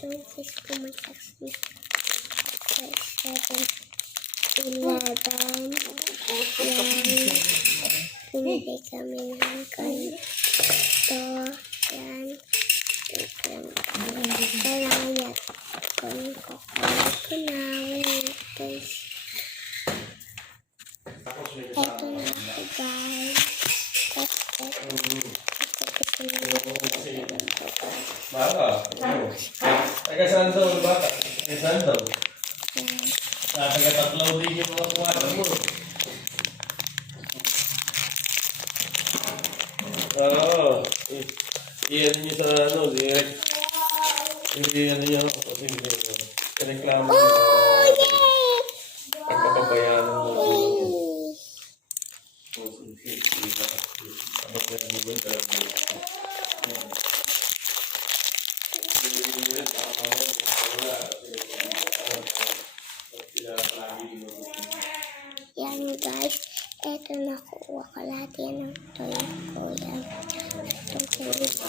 26 pumasaksis. 7, 11. Yan. Hindi kami ng ganito. Yan. Kailangan yan. Kung kukulit ko na. Guys. Ito na ako, guys. Baka. Taga saan daw, baka? Taga saan daw? Taga-tatlaw din yung mga kuwala mo. Oo. Iyan niyo sa ano, direct. Hindi ano niyo, kasi reklamo niyo. Pagpapabayanan mo. Yan guys, eto nakuha ko lahat yan ng toy ko yan. Itong service ko